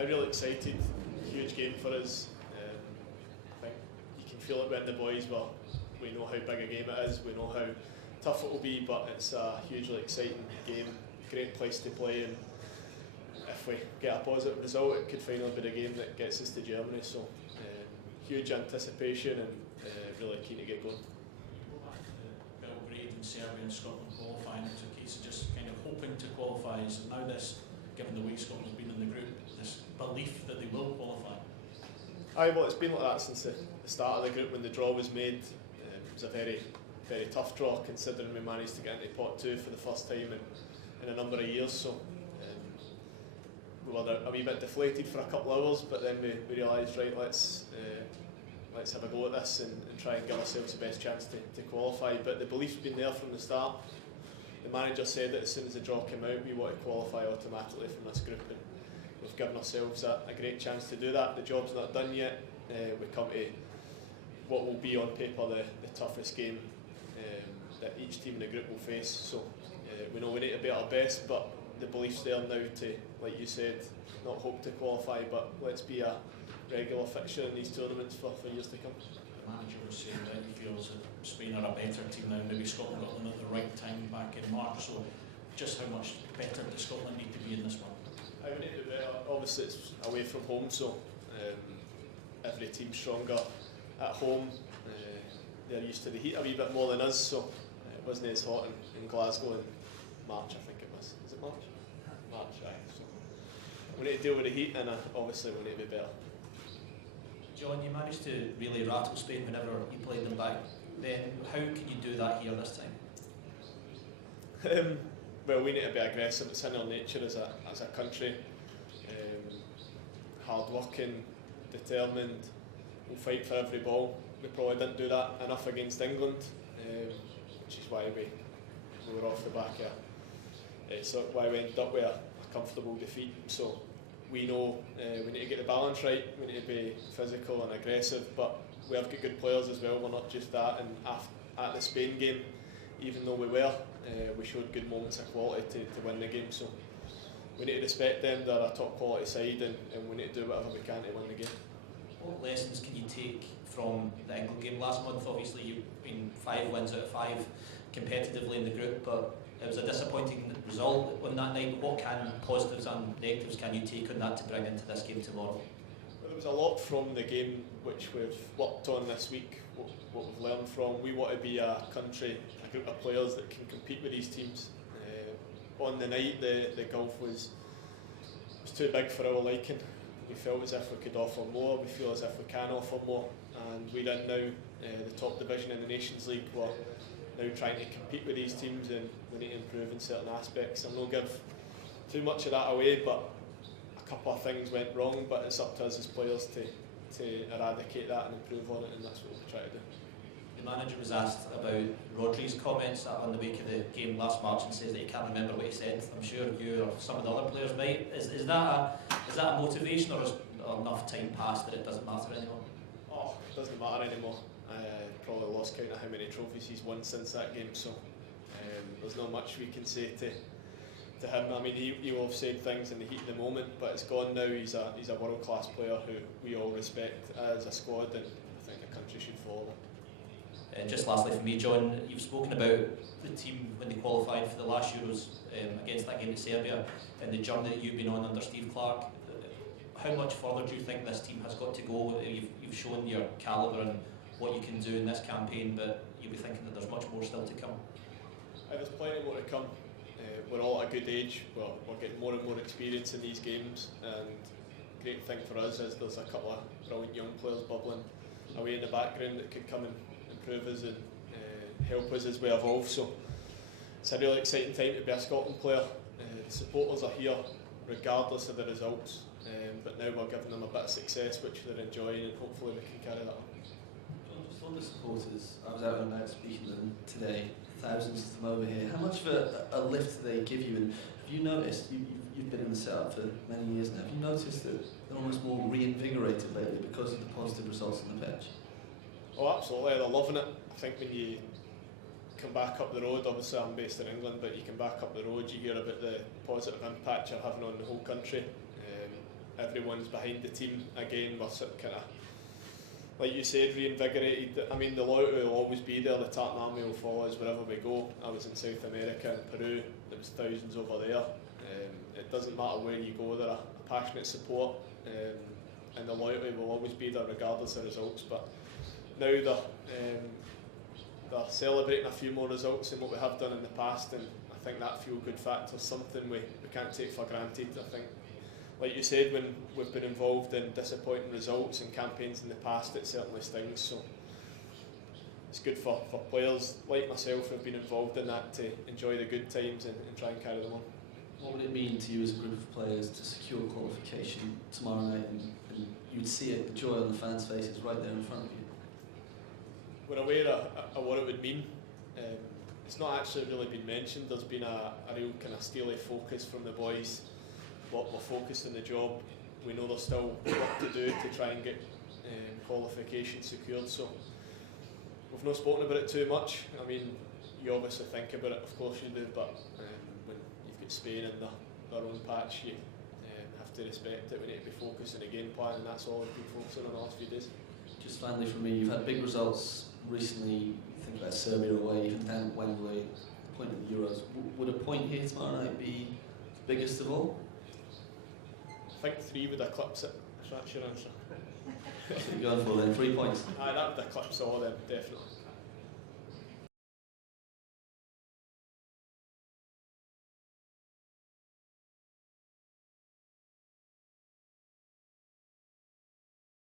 I'm really excited. Huge game for us. I think you can feel it when the boys were. We know how big a game it is. We know how tough it will be, but it's a hugely exciting game. Great place to play, and if we get a positive result, it could finally be the game that gets us to Germany. So huge anticipation and really keen to get going. Belgrade and Serbia and Scotland qualifying, it was a case of just kind of hoping to qualify. So now this, given the way Scotland has been in the group, this belief that they will qualify. Well, it's been like that since the start of the group when the draw was made. It was a very, very tough draw considering we managed to get into pot 2 for the first time in a number of years. So we were a wee bit deflated for a couple of hours, but then we realised, right, let's have a go at this and try and give ourselves the best chance to qualify. But the belief's been there from the start. The manager said that as soon as the draw came out, we want to qualify automatically from this group, and we've given ourselves a great chance to do that. The job's not done yet. We come to what will be on paper the toughest game that each team in the group will face. So we know we need to be at our best, but the belief's there now to, like you said, not hope to qualify, but let's be a regular fixture in these tournaments for years to come. The manager was saying that he feels that Spain are a better team now. Maybe Scotland got them at the right time back in March. So just how much better does Scotland need to be in this one? I would need to be better. Obviously it's away from home, so every team's stronger at home. They're used to the heat a wee bit more than us, so it wasn't as hot in Glasgow in March, I think it was. Is it March? March, aye. So we need to deal with the heat, and obviously we need to be better. John, you managed to really rattle Spain whenever you played them back then. How can you do that here this time? Well, we need to be aggressive. It's in our nature as a country. Hard working, determined. We'll fight for every ball. We probably didn't do that enough against England, which is why we were off the back here. So why we ended up with a comfortable defeat. So we know we need to get the balance right. We need to be physical and aggressive, but we have got good players as well. We're not just that. And at the Spain game, even though we showed good moments of quality to win the game. So we need to respect them. They're a top quality side, and we need to do whatever we can to win the game. What lessons can you take from the England game last month? Obviously you've been 5 wins out of 5 competitively in the group, but it was a disappointing result on that night. What positives and negatives can you take on that to bring into this game tomorrow? Well, there was a lot from the game which we've worked on this week, what we've learned from. We want to be a country, a group of players that can compete with these teams. On the night the gulf was too big for our liking. We felt as if we could offer more, we feel as if we can offer more, and we're in now the top division in the Nations League. We're now trying to compete with these teams, and we need to improve in certain aspects. I'm not give too much of that away, but a couple of things went wrong, but it's up to us as players to eradicate that and improve on it, and that's what we'll try to do. The manager was asked about Rodri's comments on the week of the game last March and says that he can't remember what he said. I'm sure you or some of the other players might. Is that a motivation, or is enough time passed that it doesn't matter anymore? Oh, it doesn't matter anymore. Probably lost count of how many trophies he's won since that game, so there's not much we can say to him. I mean, he will have said things in the heat of the moment, but it's gone now. He's a world-class player who we all respect as a squad, and I think a country should follow him. Just lastly for me, John, you've spoken about the team when they qualified for the last Euros against that game at Serbia and the journey that you've been on under Steve Clarke. How much further do you think this team has got to go? You've shown your calibre and what you can do in this campaign, but you'll be thinking that there's much more still to come. There's plenty more to come. We're all at a good age. We're getting more and more experience in these games, and the great thing for us is there's a couple of brilliant young players bubbling away in the background that could come and improve us and help us as we evolve. So it's a really exciting time to be a Scotland player. The supporters are here regardless of the results, but now we're giving them a bit of success which they're enjoying, and hopefully we can carry that on. Just on the supporters, I was out and about speaking to them today, thousands of them over here. How much of a lift do they give you? And have you noticed, you've been in the setup for many years now, have you noticed that they're almost more reinvigorated lately because of the positive results on the pitch? Oh, absolutely, they're loving it. I think when you come back up the road, obviously I'm based in England, but you come back up the road, you hear about the positive impact you're having on the whole country. everyone's behind the team again. We're sort of kind of, like you said, reinvigorated. I mean, the loyalty will always be there. The Tartan Army will follow us wherever we go. I was in South America and Peru. There was thousands over there. It doesn't matter where you go. They're a passionate support, and the loyalty will always be there regardless of results. But now they're celebrating a few more results than what we have done in the past, and I think that feel-good factor is something we can't take for granted. I think, like you said, when we've been involved in disappointing results and campaigns in the past, it certainly stings. So it's good for players like myself who've been involved in that to enjoy the good times and try and carry them on. What would it mean to you as a group of players to secure qualification tomorrow night, and you'd see it, the joy on the fans' faces right there in front of you? We're aware of what it would mean. It's not actually really been mentioned. There's been a real kind of steely focus from the boys. We're focused on the job. We know there's still work to do to try and get qualification secured. So we've not spoken about it too much. I mean, you obviously think about it, of course you do, but when you've got Spain in their own patch, you have to respect it. We need to be focusing on the game plan, and that's all we've been focusing on the last few days. Just finally from me, you've had big results recently. Think about Serbia away, even down at Wembley, the point of the Euros. Would a point here tomorrow night be the biggest of all? I think 3 would eclipse it, if that's your answer. That's what you're going for then, 3 points. Aye, that would eclipse all of them, definitely.